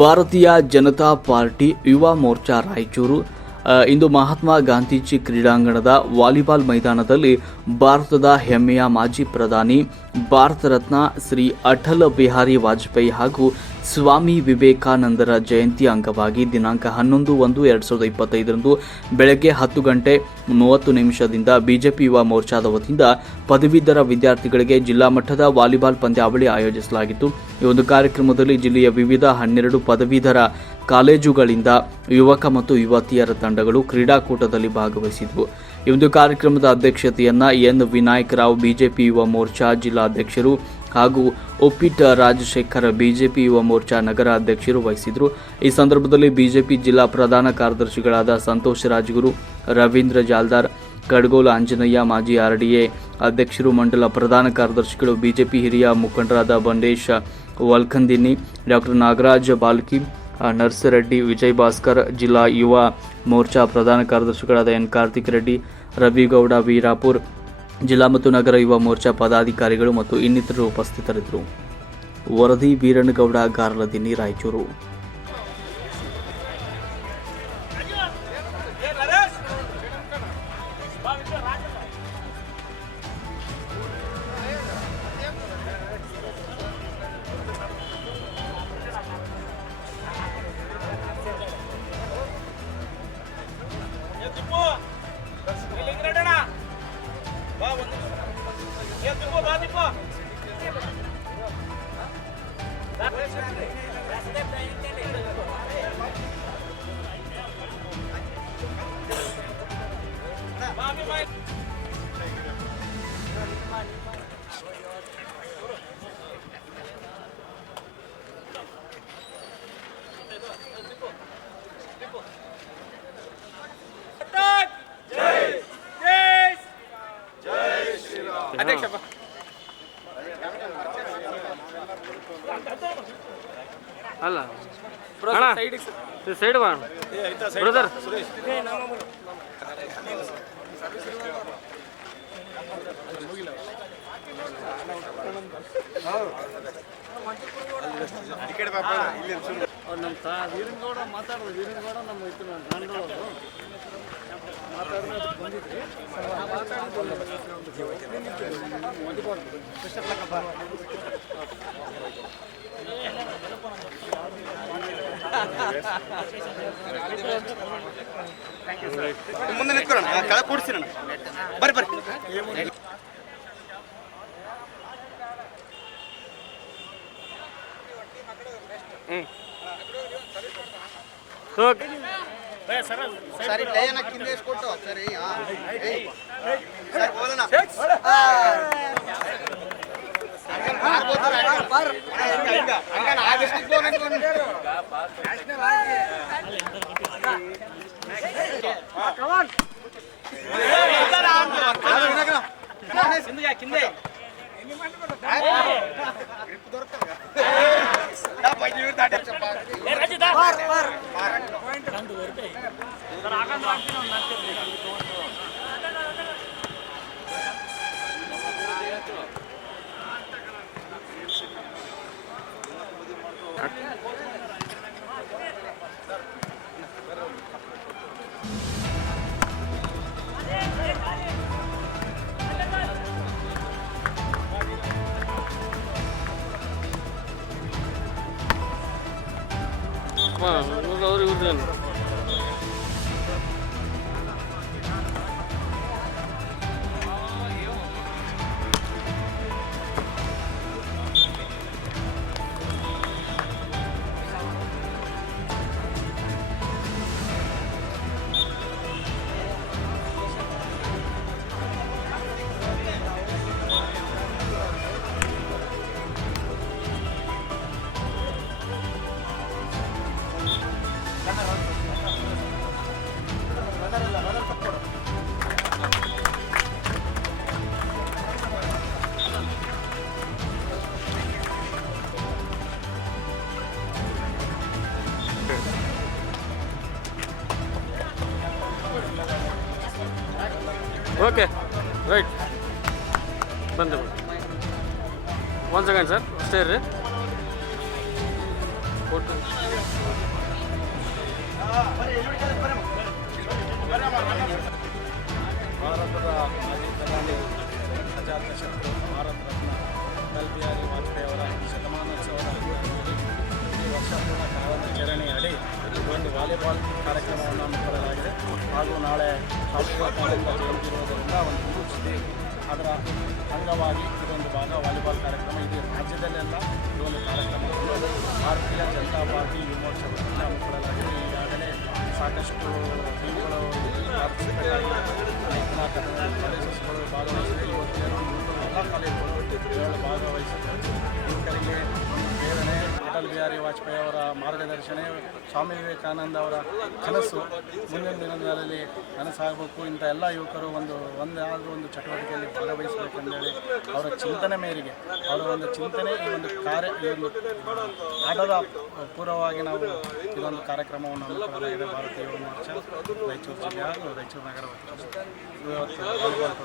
ಭಾರತೀಯ ಜನತಾ ಪಾರ್ಟಿ ಯುವ ಮೋರ್ಚಾ ರಾಯಚೂರು ಇಂದು ಮಹಾತ್ಮ ಗಾಂಧೀಜಿ ಕ್ರೀಡಾಂಗಣದ ವಾಲಿಬಾಲ್ ಮೈದಾನದಲ್ಲಿ ಭಾರತದ ಹೆಮ್ಮೆಯ ಮಾಜಿ ಪ್ರಧಾನಿ ಭಾರತ ರತ್ನ ಶ್ರೀ ಅಟಲ್ ಬಿಹಾರಿ ವಾಜಪೇಯಿ ಹಾಗೂ ಸ್ವಾಮಿ ವಿವೇಕಾನಂದರ ಜಯಂತಿ ಅಂಗವಾಗಿ ದಿನಾಂಕ 11/1/2025 ಬೆಳಗ್ಗೆ 10:30 ಬಿಜೆಪಿ ಯುವ ಮೋರ್ಚಾದ ವತಿಯಿಂದ ಪದವೀಧರ ವಿದ್ಯಾರ್ಥಿಗಳಿಗೆ ಜಿಲ್ಲಾ ಮಟ್ಟದ ವಾಲಿಬಾಲ್ ಪಂದ್ಯಾವಳಿ ಆಯೋಜಿಸಲಾಗಿತ್ತು. ಈ ಒಂದು ಕಾರ್ಯಕ್ರಮದಲ್ಲಿ ಜಿಲ್ಲೆಯ ವಿವಿಧ 12 ಪದವೀಧರ ಕಾಲೇಜುಗಳಿಂದ ಯುವಕ ಮತ್ತು ಯುವತಿಯರ ತಂಡಗಳು ಕ್ರೀಡಾಕೂಟದಲ್ಲಿ ಭಾಗವಹಿಸಿದವು. ಈ ಒಂದು ಕಾರ್ಯಕ್ರಮದ ಅಧ್ಯಕ್ಷತೆಯನ್ನ ಎನ್ ವಿನಾಯಕರಾವ್ ಬಿಜೆಪಿ ಯುವ ಮೋರ್ಚಾ ಜಿಲ್ಲಾ ಅಧ್ಯಕ್ಷರು ಹಾಗೂ ಒಪ್ಪಿಟ್ ರಾಜಶೇಖರ್ ಬಿಜೆಪಿ ಯುವ ಮೋರ್ಚಾ ನಗರ ಅಧ್ಯಕ್ಷರು ವಹಿಸಿದರು. ಈ ಸಂದರ್ಭದಲ್ಲಿ ಬಿಜೆಪಿ ಜಿಲ್ಲಾ ಪ್ರಧಾನ ಕಾರ್ಯದರ್ಶಿಗಳಾದ ಸಂತೋಷ್ ರಾಜ್ಗುರು, ರವೀಂದ್ರ ಜಾಲ್ದಾರ್, ಕಡ್ಗೋಲ್ ಆಂಜನೇಯ, ಮಾಜಿ ಆರ್ಡಿಎ ಅಧ್ಯಕ್ಷರು, ಮಂಡಲ ಪ್ರಧಾನ ಕಾರ್ಯದರ್ಶಿಗಳು, ಬಿಜೆಪಿ ಹಿರಿಯ ಮುಖಂಡರಾದ ಬಂಡೇಶ್ ವಲ್ಕಂದಿನಿ, ಡಾಕ್ಟರ್ ನಾಗರಾಜ್ ಬಾಲ್ಕಿ, ನರ್ಸರೆಡ್ಡಿ, ವಿಜಯ್ ಭಾಸ್ಕರ್, ಜಿಲ್ಲಾ ಯುವ ಮೋರ್ಚಾ ಪ್ರಧಾನ ಕಾರ್ಯದರ್ಶಿಗಳಾದ ಎನ್ ಕಾರ್ತಿಕ್ ರೆಡ್ಡಿ, ರವಿಗೌಡ ವೀರಾಪುರ್, ಜಿಲ್ಲಾ ಮತ್ತು ನಗರ ಯುವ ಮೋರ್ಚಾ ಪದಾಧಿಕಾರಿಗಳು ಮತ್ತು ಇನ್ನಿತರರು ಉಪಸ್ಥಿತರಿದ್ದರು. ವರದಿ ವೀರಣ್ಣಗೌಡ ಗಾರ್ಲದಿನ್ನಿ, ರಾಯಚೂರು. ಅಲ್ಲ ಸೈಡ್ ಬಾ ಬ್ರದರ್. ನಮ್ಮ ವೀರನಗೌಡ ಮಾತಾಡೋದು, ವೀರನಗೌಡ ನಮ್ಮ ಗಂಡವರು ಮಾತಾಡೋದು ಬಂದಿದ್ರಿ. ಮುಂದೆ ನಿಂತ್ಕೊಳ್ಳೋಣ, ಕೆಳಗೆ ಕೂಡಿಸಿ ನಾನು ಬರ್ರಿ ಬರ್ರಿ. ಸರಿ ಲಯನ ಕಿಂದೆ ಕೊಟ್ಟು ಸರಿ ಬೋಲನ కిందే ಓಕೆ ರೈಟ್ ಬಂದೆ. 1 ಸೆಕೆಂಡ್ ಸರ್, ಅಷ್ಟೇ ಇರ್ರಿ. ಭಾರತದ ಮಾಜಿ ಪ್ರಧಾನಿ ಅಜಾತಶತ್ರು ಭಾರತ ರತ್ನ ಅಟಲ್ ಬಿಹಾರಿ ವಾಜಪೇಯಿ ಅವರ ಶತಮಾನೋತ್ಸವದ ಅಂಗವಾಗಿ ಈ ವರ್ಷ ಪೂರ್ಣ ಕಾರ್ಯಾಚರಣೆ ಅಡಿ ಒಂದು ವಾಲಿಬಾಲ್ ಕಾರ್ಯಕ್ರಮವನ್ನು ಹಮ್ಮಿಕೊಳ್ಳಲಾಗಿದೆ. ಹಾಗೂ ನಾಳೆ ಸ್ವಾಮಿ ವಿವೇಕಾನಂದ ಜಯಂತಿ ಇರುವುದರಿಂದ ಒಂದು ಮುಗಿಸಿದೆ. ಅದರ ಅಂಗವಾಗಿ ಇದೊಂದು ಭಾಗ ವಾಲಿಬಾಲ್ ಕಾರ್ಯಕ್ರಮ. ಇದು ರಾಜ್ಯದಲ್ಲೆಲ್ಲ ಇದೊಂದು ಕಾರ್ಯಕ್ರಮವನ್ನು ಭಾರತೀಯ ಜನತಾ ಪಾರ್ಟಿ ಯುವ ಮೋರ್ಚಾದಿಂದ ಹಮ್ಮಿಕೊಳ್ಳಲಾಗಿದೆ. ಈಗಾಗಲೇ ಸಾಕಷ್ಟು ಟೀಮ್ಗಳು ಕಾಲೇಜಸ್ಗಳು ಭಾಗವಹಿಸಿದೆ. ಇವತ್ತೇನು ಎಲ್ಲ ಕಾಲೇಜುಗಳು ಇದರಲ್ಲಿ ಭಾಗವಹಿಸಿದ್ದಾರೆ. ಯುವಕರಿಗೆ ಪ್ರೇರಣೆ ಅಟಲ್ ಬಿಹಾರಿ ವಾಜಪೇಯಿ ಅವರ ಮಾರ್ಗದರ್ಶನ, ಸ್ವಾಮಿ ವಿವೇಕಾನಂದ ಅವರ ಕನಸು ಮುಂದಿನ ದಿನಗಳಲ್ಲಿ ನನಸಾಗಬೇಕು. ಇಂಥ ಎಲ್ಲ ಯುವಕರು ಒಂದಾದರೂ ಒಂದು ಚಟುವಟಿಕೆಯಲ್ಲಿ ಭಾಗವಹಿಸಬೇಕೆಂದೇಳಿ ಅವರ ಚಿಂತನೆ ಮೇರೆಗೆ, ಅವರ ಒಂದು ಚಿಂತನೆ ಈ ಒಂದು ಆಟದ ಪೂರ್ವವಾಗಿ ನಾವು ಇದೊಂದು ಕಾರ್ಯಕ್ರಮವನ್ನು ಹಮ್ಮಿಕೊಳ್ಳಲಾಗಿದೆ. ಭಾರತೀಯ ಯುವ ಮೋರ್ಚಾ ರಾಯಚೂರು ಜಿಲ್ಲೆ ಹಾಗೂ ರಾಯಚೂರು ನಗರ ಇವತ್ತು ವಾಲಿಬಾಲ್